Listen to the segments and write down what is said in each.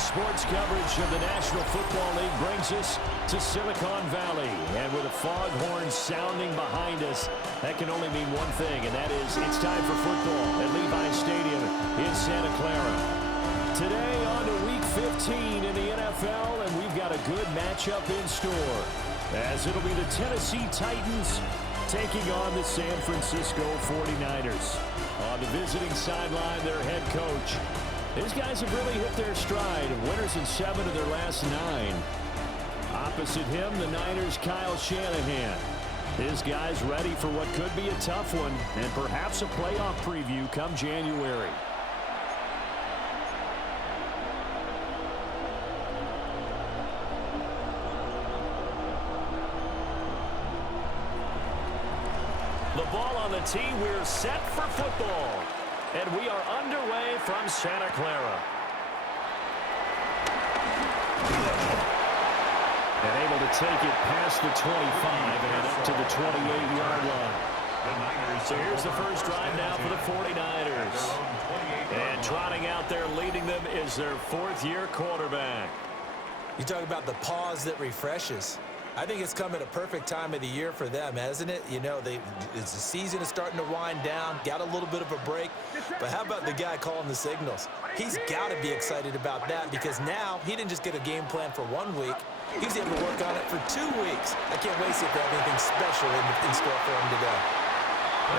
Sports coverage of the National Football League brings us to Silicon Valley. And with a foghorn sounding behind us, that can only mean one thing, and that is it's time for football at Levi Stadium in Santa Clara. Today on to Week 15 in the NFL, and we've got a good matchup in store, as it'll be the Tennessee Titans taking on the San Francisco 49ers. On the visiting sideline, their head coach. These guys have really hit their stride, winners in 7 of their last 9. Opposite him, the Niners' Kyle Shanahan. His guys ready for what could be a tough one and perhaps a playoff preview come January. The ball on the tee, we're set for football. And we are underway from Santa Clara. And able to take it past the 25 and up to the 28-yard line. So here's the first drive now for the 49ers. And trotting out there leading them is their 4th-year quarterback. You talk about the pause that refreshes. I think it's come at a perfect time of the year for them, hasn't it? You know, the season is starting to wind down, got a little bit of a break. But how about the guy calling the signals? He's got to be excited about that because now he didn't just get a game plan for 1 week. He's able to work on it for 2 weeks. I can't wait to see if they have anything special in store for him today.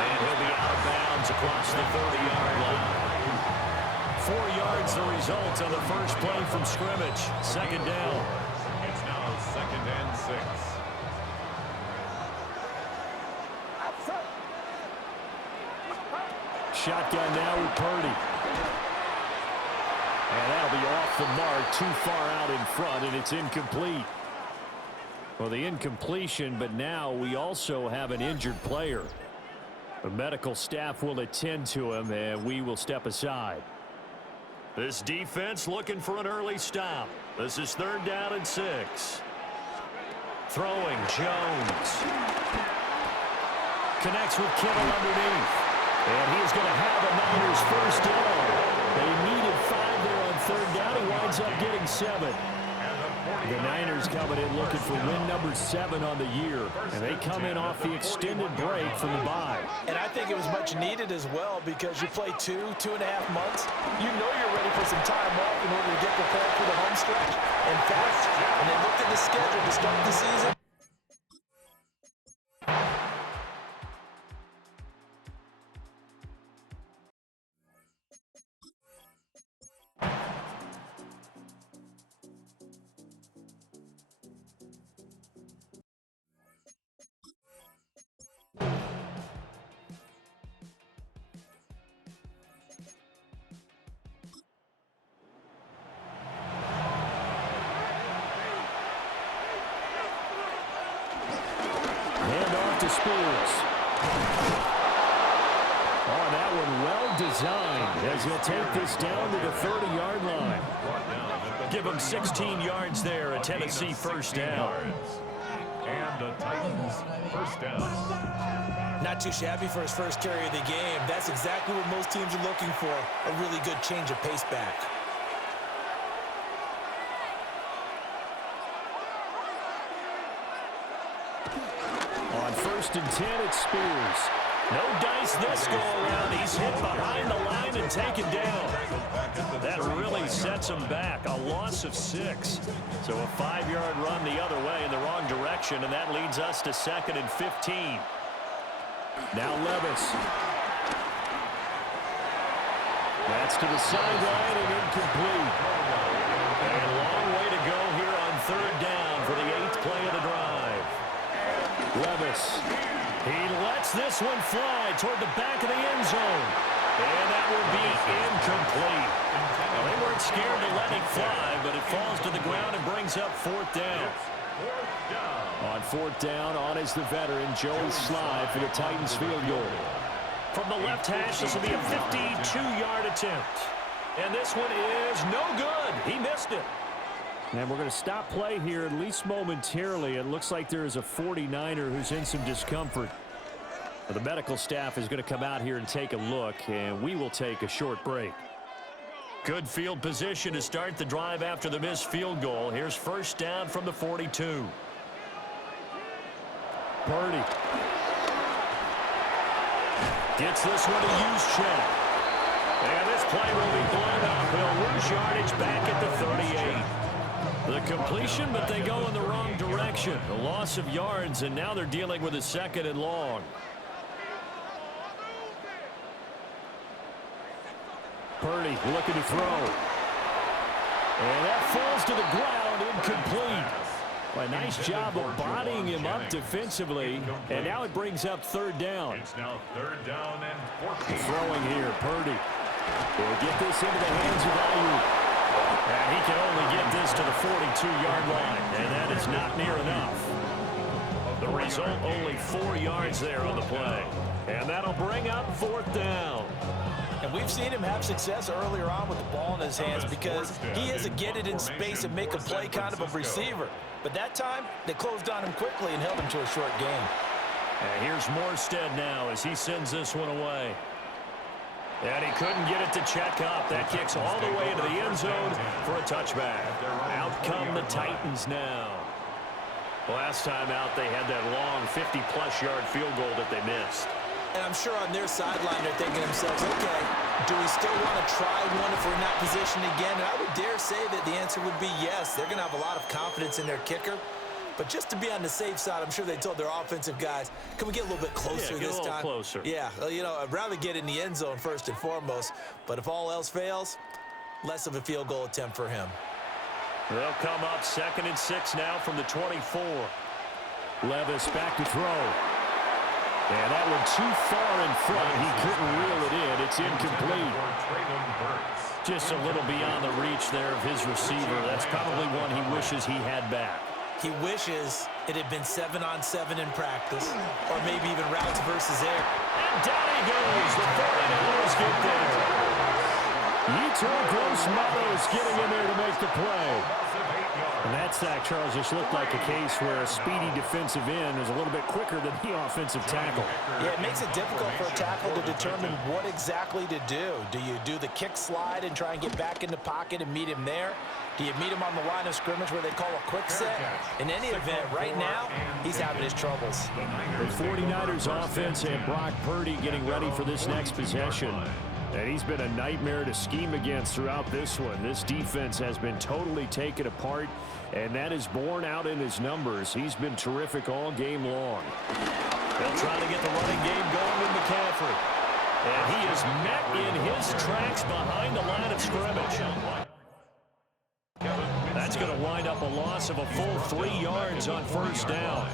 And he'll be out of bounds across the 30-yard line. 4 yards the result on the first play from scrimmage. Second down. It's now 2nd and 6. Shotgun now with Purdy. And that'll be off the mark, too far out in front, and it's incomplete. Well, the incompletion, but now we also have an injured player. The medical staff will attend to him, and we will step aside. This defense looking for an early stop. This is 3rd down and 6. Throwing, Jones. Connects with Kittle underneath. And he's going to have a Niners first down. They needed 5 there on 3rd down. He winds up getting 7. The Niners coming in looking for win number 7 on the year. And they come in off the extended break from the bye. And I think it was much needed as well because you play 2.5 months. You know you're ready for some time off in order to get prepared for the home stretch. In fact, when they looked at the schedule to start the season, to Spears. Oh, that one well designed as he'll take this down to the 30-yard line. Give him 16 yards there, a Tennessee first down. And the Titans first down. not too shabby for his first carry of the game. That's exactly what most teams are looking for, a really good change of pace back. On 1st and 10, it's Spears. No dice this go-around. He's hit behind the line and taken down. That really sets him back. A loss of 6. So a 5-yard run the other way in the wrong direction, and that leads us to 2nd and 15. Now Levis. That's to the sideline and incomplete. And a long way to go here on 3rd down for the 8th play of the drive. Levis. He lets this one fly toward the back of the end zone. And that will be incomplete. Well, they weren't scared to let it fly, but it falls to the ground and brings up 4th down. On 4th down, on is the veteran, Joey Sly for the Titans field goal. From the left hash, this will be a 52-yard attempt. And this one is no good. He missed it. And we're going to stop play here, at least momentarily. It looks like there is a 49er who's in some discomfort. The medical staff is going to come out here and take a look, and we will take a short break. Good field position to start the drive after the missed field goal. Here's first down from the 42. Purdy gets this one to Juszczyk. And this play will be blown up. He'll lose yardage back at the 38. The completion, but they go in the wrong direction. A loss of yards, and now they're dealing with a 2nd and long. Purdy looking to throw. And that falls to the ground, incomplete. Well, a nice job of bodying him up defensively, and now it brings up 3rd down. It's now 3rd down and 14. Throwing here, Purdy. He'll get this into the hands of Ayuk. And he can only get this to the 42-yard line, and that is not near enough. The result, only 4 yards there on the play. And that'll bring up 4th down. And we've seen him have success earlier on with the ball in his hands because he is a get it in space and make a play kind of a receiver. But that time, they closed on him quickly and held him to a short gain. And here's Morstead now as he sends this one away. And he couldn't get it to check up. That kicks all the way into the end zone for a touchback. Out come the Titans now. Last time out, they had that long 50-plus yard field goal that they missed. And I'm sure on their sideline they're thinking to themselves, okay, do we still want to try one if we're in that position again? And I would dare say that the answer would be yes. They're going to have a lot of confidence in their kicker. But just to be on the safe side, I'm sure they told their offensive guys, can we get a little bit closer this time? Yeah, get a little closer. Yeah, well, you know, I'd rather get in the end zone first and foremost. But if all else fails, less of a field goal attempt for him. They'll come up 2nd and 6 now from the 24. Levis back to throw. And that one too far in front. He couldn't reel it in. It's incomplete. Just a little beyond the reach there of his receiver. That's probably one he wishes he had back. He wishes it had been 7-on-7 in practice, or maybe even routes versus air. And down he goes. The 49ers get there. Yetur Gross-Matos getting in there to make the play. And that sack, Charles, just looked like a case where a speedy defensive end is a little bit quicker than the offensive tackle. Yeah, it makes it difficult for a tackle to determine what exactly to do. Do you do the kick slide and try and get back in the pocket and meet him there? Do you meet him on the line of scrimmage where they call a quick set? In any event, right now, he's having his troubles. The 49ers offense and Brock Purdy getting ready for this next possession. And he's been a nightmare to scheme against throughout this one. This defense has been totally taken apart, and that is borne out in his numbers. He's been terrific all game long. They'll try to get the running game going with McCaffrey. And he is met in his tracks behind the line of scrimmage. That's going to wind up a loss of a full 3 yards on first down.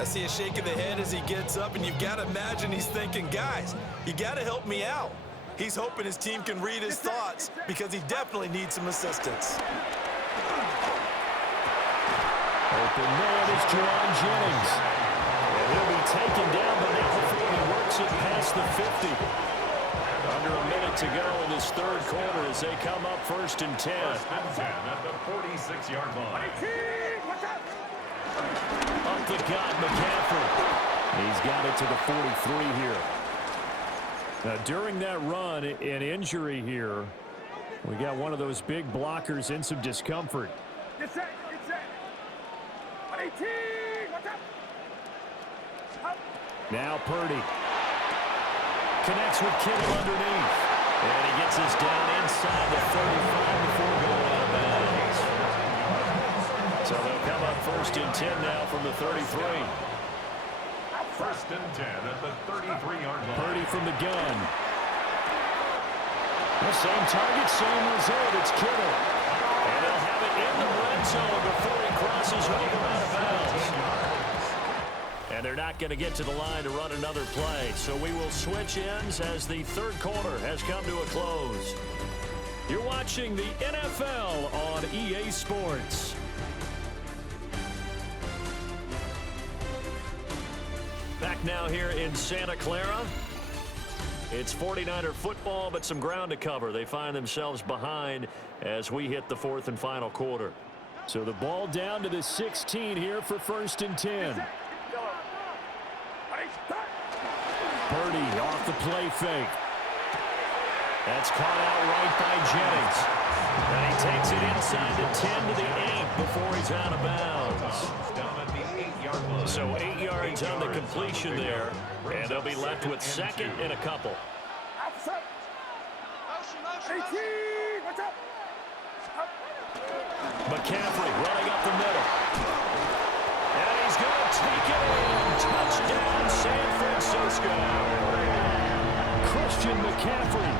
I see a shake of the head as he gets up, and you've got to imagine he's thinking, guys, you got to help me out. He's hoping his team can read his thoughts because he definitely needs some assistance. Open man is Jerron Jennings. And he'll be taken down, but now before he works it past the 50. Under a minute to go in this 3rd quarter as they come up 1st and 10. 1st and 10 at the 46-yard line. Up the gut, McCaffrey. He's got it to the 43 here. Now, during that run, an injury here. We got one of those big blockers in some discomfort. Get set, get set. 118, what's up? Now Purdy connects with Kittle underneath. And he gets this down inside the 35 before going out of bounds. So they'll come up 1st and 10 now from the 33. 1st and 10 at the 33-yard line. Purdy from the gun. The same target, same result. It's Kittle. And they'll have it in the red zone before he crosses over out of bounds. And they're not going to get to the line to run another play. So we will switch ends as the 3rd quarter has come to a close. You're watching the NFL on EA Sports. Back now here in Santa Clara. It's 49er football, but some ground to cover. They find themselves behind as we hit the 4th and final quarter. So the ball down to the 16 here for 1st and 10. Purdy off the play fake. That's caught out right by Jennings. And he takes it inside the 10 to the 8 before he's out of bounds. Down at the 8-yard line. So 8 yards on the completion there. And they'll be left with second and a couple. Outside. 18. Watch out. McCaffrey running up the middle. And he's going to take it in. Touchdown, San Francisco. Christian McCaffrey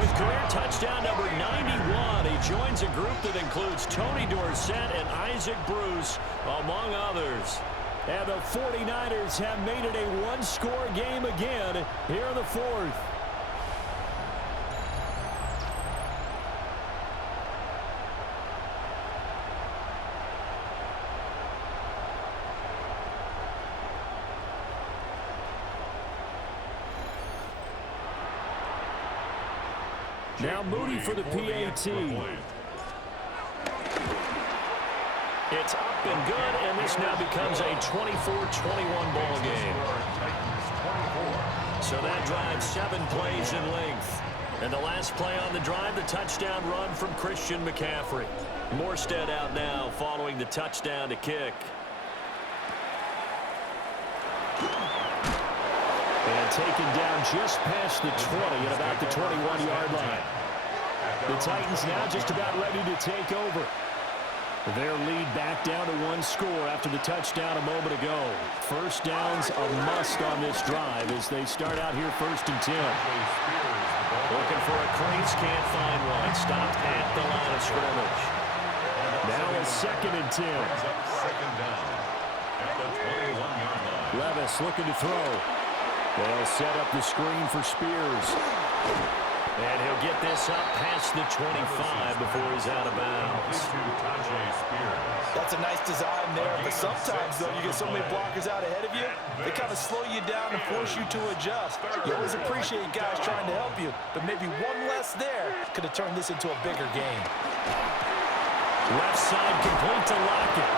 with career touchdown number 91. He joins a group that includes Tony Dorsett and Isaac Bruce, among others. And the 49ers have made it a one-score game again here in the fourth. Now Moody for the PAT. It's up and good, and this now becomes a 24-21 ball game. So that drives 7 plays in length. And the last play on the drive, the touchdown run from Christian McCaffrey. Morstead out now following the touchdown to kick. And taken down just past the 20 at about the 21-yard line. The Titans now just about ready to take over. Their lead back down to 1 score after the touchdown a moment ago. First down's a must on this drive as they start out here 1st and 10. Looking for a crease, can't find one. Stopped at the line of scrimmage. Now a 2nd and 10. Second down at the 21-yard line. Levis looking to throw. They'll set up the screen for Spears. And he'll get this up past the 25 before he's out of bounds. That's a nice design there, but sometimes, though, you get so many blockers out ahead of you, they kind of slow you down and force you to adjust. You always appreciate guys trying to help you, but maybe one less there could have turned this into a bigger game. Left side complete to Lockett.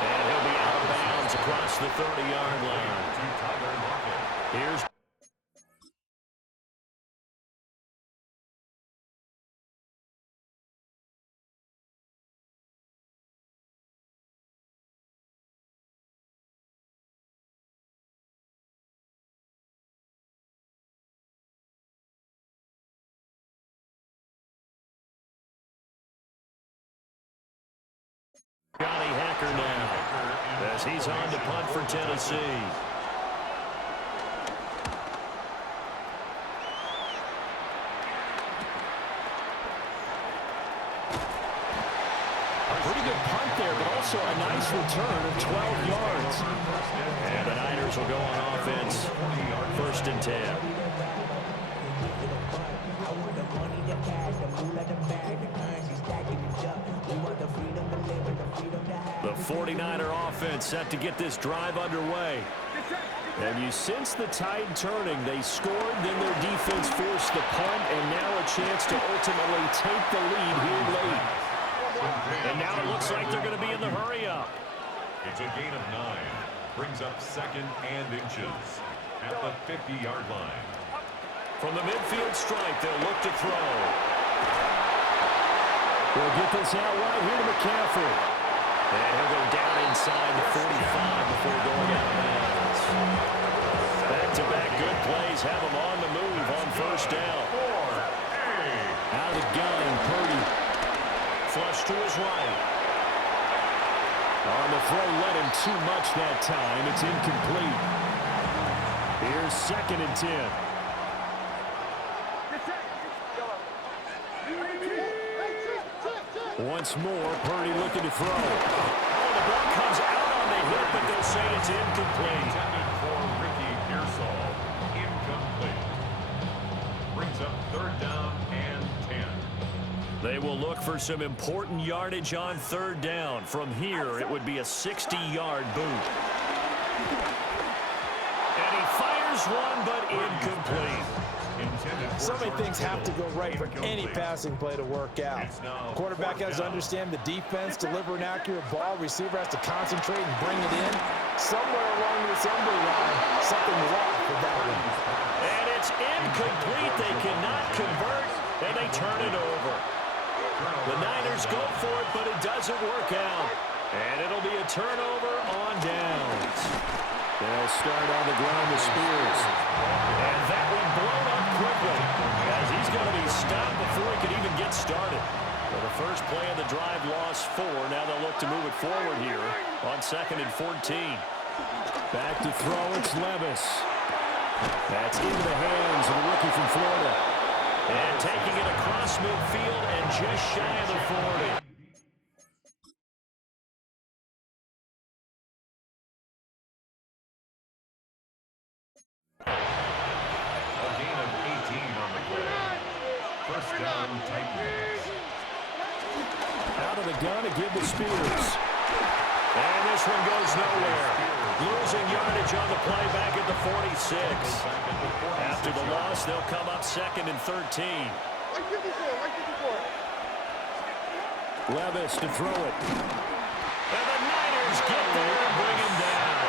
And he'll be out of bounds across the 30-yard line. Here's Johnny Hacker now as he's on to punt for Tennessee. A pretty good punt there, but also a nice return of 12 yards. And the Niners will go on offense. 1st and 10. The 49er offense set to get this drive underway. And you sense the tide turning. They scored, then their defense forced the punt, and now a chance to ultimately take the lead here late. And now it looks like they're going to be in the hurry-up. It's a gain of 9. Brings up 2nd and inches at the 50-yard line. From the midfield stripe, they'll look to throw. We'll get this out right here to McCaffrey. And he'll go down inside the 45 before going out of bounds. Back-to-back good plays have him on the move on 1st down. Out of the gun, Purdy. Flush to his right. On the throw, led him too much that time. It's incomplete. Here's 2nd and 10. Once more, Purdy looking to throw. Oh, the ball comes out on the hit, but they'll say it's incomplete. Intended for Ricky Pearsall. Incomplete. Brings up 3rd down and 10. They will look for some important yardage on 3rd down. From here, it would be a 60-yard boot. And he fires one, but incomplete. So many things have to go right for any passing play to work out. Quarterback has to understand the defense, deliver an accurate ball. Receiver has to concentrate and bring it in. Somewhere along the assembly line, something's off with that one. And it's incomplete. They cannot convert, and they turn it over. The Niners go for it, but it doesn't work out. And it'll be a turnover on downs. They'll start on the ground with Spears. And that one blown up quickly, as he's going to be stopped before he can even get started. For the first play of the drive, lost 4. Now they'll look to move it forward here on 2nd and 14. Back to throw, it's Levis. That's into the hands of the rookie from Florida. And taking it across midfield and just shy of the 40. A gain of 18 on the play. First down, Titans. Out of the gun to give to Spears. And this one goes nowhere. Losing yardage on the play back at the 46. After the loss, they'll come up 2nd and 13. Levis to throw it. And the Niners get there and bring him down.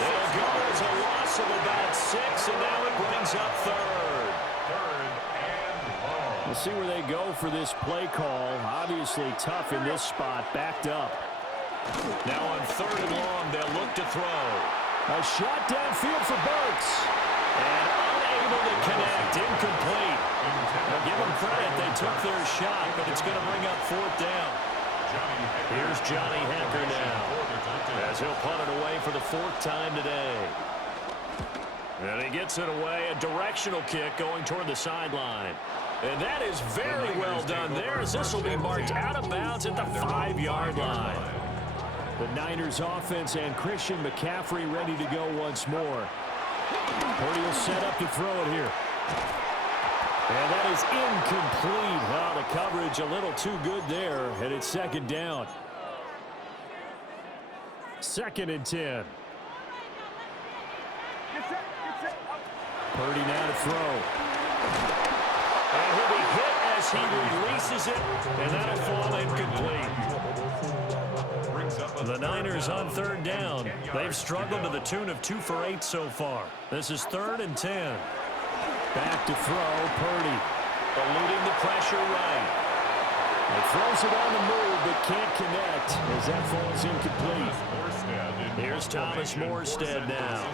They'll go as a loss of about 6, and now it brings up 3rd. We'll see where they go for this play call. Obviously tough in this spot, backed up. Now on 3rd and long, they'll look to throw. A shot downfield for Burks. And unable to connect, incomplete. Well, give them credit, they took their shot, but it's going to bring up 4th down. Here's Johnny Hacker now, as he'll punt it away for the 4th time today. And he gets it away, a directional kick going toward the sideline. And that is very well done there, as this will be marked out of bounds at the 5-yard line. The Niners offense and Christian McCaffrey ready to go once more. Purdy will set up to throw it here. And that is incomplete. Well, the coverage a little too good there, and it's 2nd down. 2nd and 10. Purdy now to throw. And he'll be hit as he releases it, and that'll fall incomplete. The Niners on 3rd down. They've struggled to the tune of 2 for 8 so far. This is 3rd and 10. Back to throw, Purdy. Eluding the pressure right. He throws it on the move, but can't connect as that falls incomplete. Here's Thomas Morstead now,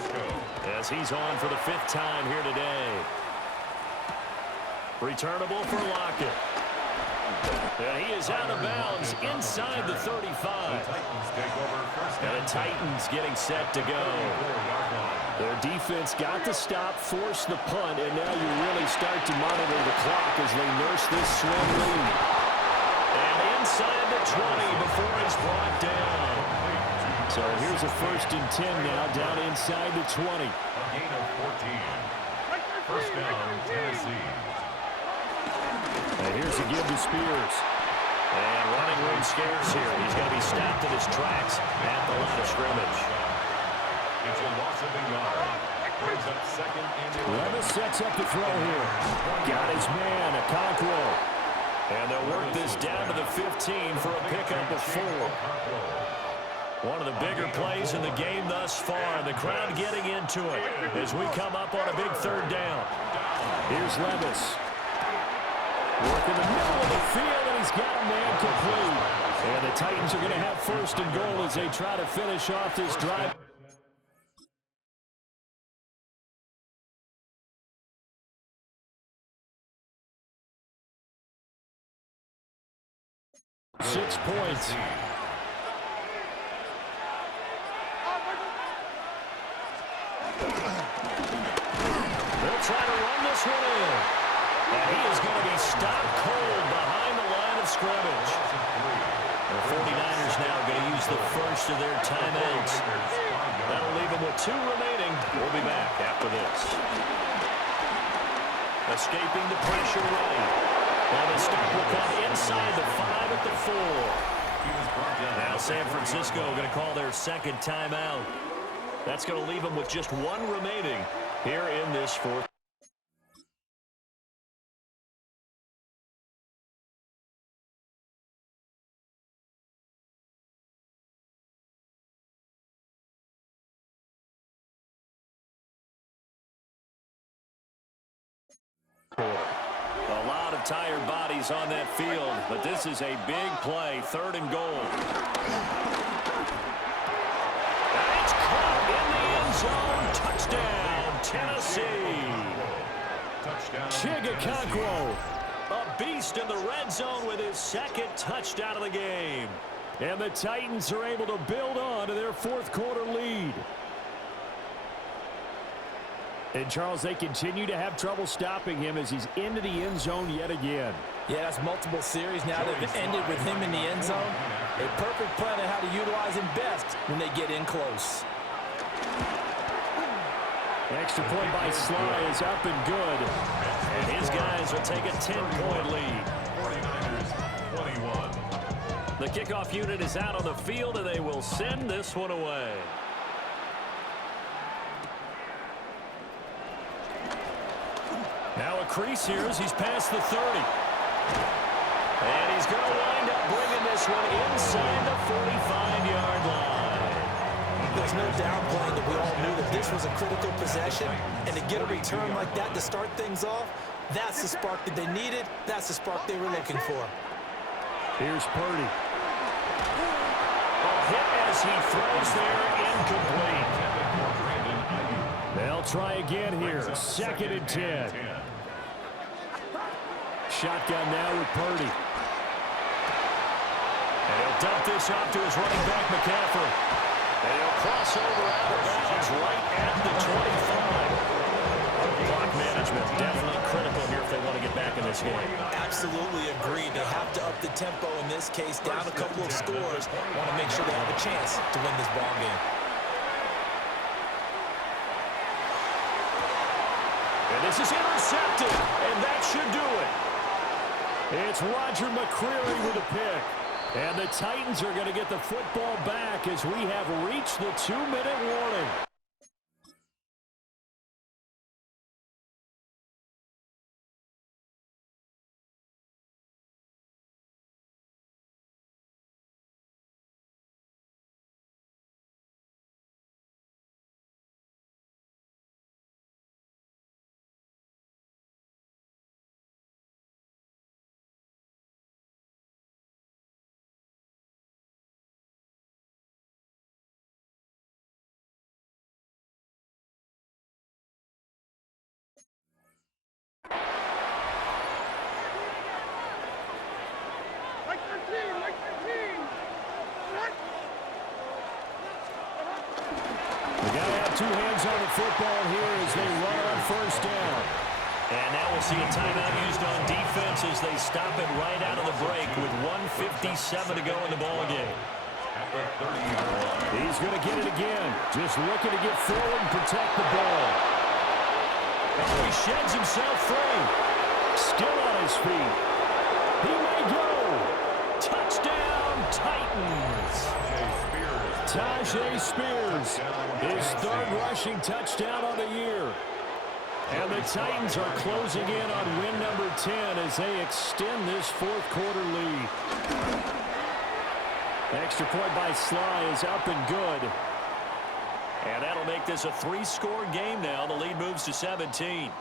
as he's on for the 5th time here today. Returnable for Lockett. And he is out of bounds inside the 35. And the Titans getting set to go. Their defense got the stop, forced the punt, and now you really start to monitor the clock as they nurse this slim lead. And inside the 20 before it's brought down. So here's a 1st and 10 now, down inside the 20. A gain of 14. First down, Tennessee. And here's a give to Spears. And running room scarce here. He's going to be stopped in his tracks at the line of scrimmage. It's a loss of a yard. Brings up 2nd and 11. Levis sets up to throw here. Got his man, Okonkwo. And they'll work this down to the 15 for a pickup of 4. One of the bigger plays in the game thus far. The crowd getting into it as we come up on a big 3rd down. Here's Levis. Working the middle of the field, and he's got a man complete. And the Titans are going to have 1st and goal as they try to finish off this drive. Six points. They'll try to run this one in. And he is going to be stopped cold behind the line of scrimmage. The 49ers now going to use the first of their timeouts. That'll leave them with 2 remaining. We'll be back after this. Escaping the pressure right. And the stop will come inside the 5 at the 4. Now San Francisco going to call their 2nd timeout. That's going to leave them with just 1 remaining here in this 4th. quarter. A lot of tired bodies on that field, but this is a big play, 3rd and goal. And it's caught in the end zone. Touchdown, Tennessee. Chigakankwo, a beast in the red zone with his 2nd touchdown of the game. And the Titans are able to build on to their 4th quarter lead. And, Charles, they continue to have trouble stopping him as he's into the end zone yet again. Yeah, that's multiple series now that have ended with him in the end zone. A perfect plan on how to utilize him best when they get in close. Extra point by Sly is up and good. And his guys will take a 10-point lead. 49ers, 21. The kickoff unit is out on the field, and they will send this one away. Now a crease here as he's past the 30. And he's going to wind up bringing this one inside the 45-yard line. There's no downplaying that we all knew that this was a critical possession, and to get a return like that to start things off, that's the spark that they needed. That's the spark they were looking for. Here's Purdy. A hit as he throws there, incomplete. They'll try again here, 2nd and 10. Shotgun now with Purdy. And he'll dump this off to his running back, McCaffrey. And he'll cross over out of bounds right at the 25. Clock management definitely critical here if they want to get back in this game. Absolutely agreed. They have to up the tempo in this case, down a couple of scores. Want to make sure they have a chance to win this ball game. And this is intercepted, and that should do it. It's Roger McCreary with a pick. And the Titans are going to get the football back as we have reached the 2-minute warning. They got to have 2 hands on the football here as they run on 1st down. And now we'll see a timeout used on defense as they stop it right out of the break with 1:57 to go in the ballgame. He's going to get it again. Just looking to get forward and protect the ball. Oh, he sheds himself free. Still on his feet. He may go. Touchdown, Titans. Tajay Spears, his 3rd rushing touchdown on the year. And the Titans are closing in on win number 10 as they extend this 4th quarter lead. Extra point by Sly is up and good. And that'll make this a 3-score game now. The lead moves to 17.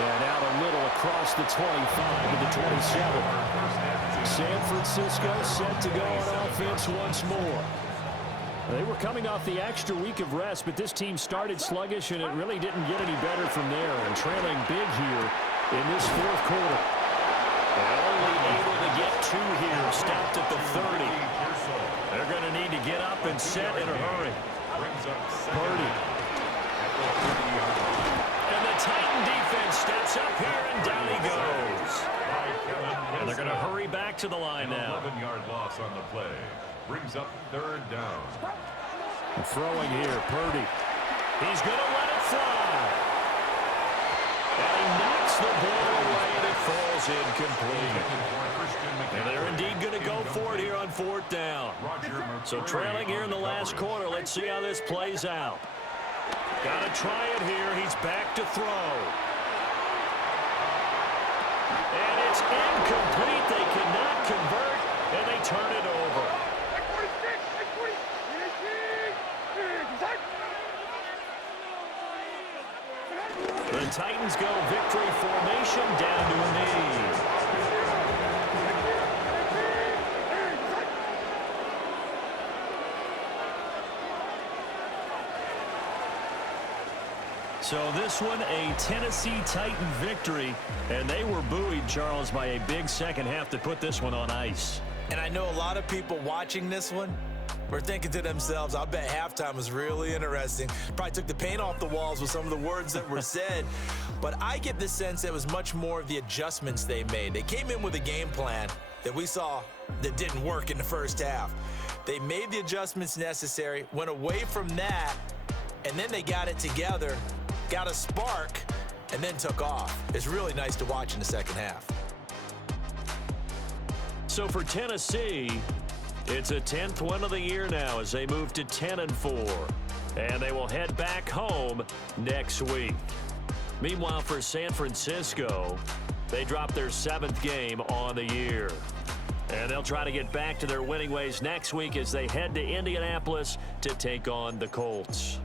And out a little across the 25 to the 27. San Francisco set to go on offense once more. They were coming off the extra week of rest, but this team started sluggish, and it really didn't get any better from there. And trailing big here in this 4th quarter. And only able to get 2 here, stopped at the 30. They're going to need to get up and set in a hurry. Purdy. And the Titan defense steps up here, and down he goes. And they're going to hurry back to the line now. 11-yard loss on the play. Brings up 3rd down. Throwing here, Purdy. He's going to let it fly. And he knocks the ball away, and it falls incomplete. And they're indeed going to go for it here on 4th down. So trailing here in the last quarter. Let's see how this plays out. Got to try it here. He's back to throw. And it's incomplete. They cannot convert, and they turn it over. The Titans go victory formation down to a knee. So this one, a Tennessee Titan victory, and they were buoyed, Charles, by a big second half to put this one on ice. And I know a lot of people watching this one were thinking to themselves, I bet halftime was really interesting. Probably took the paint off the walls with some of the words that were said. But I get the sense that it was much more of the adjustments they made. They came in with a game plan that we saw that didn't work in the first half. They made the adjustments necessary, went away from that, and then they got it together, got a spark, and then took off. It's really nice to watch in the second half. So for Tennessee, it's a 10th win of the year now as they move to 10-4. And they will head back home next week. Meanwhile, for San Francisco, they dropped their 7th game on the year. And they'll try to get back to their winning ways next week as they head to Indianapolis to take on the Colts.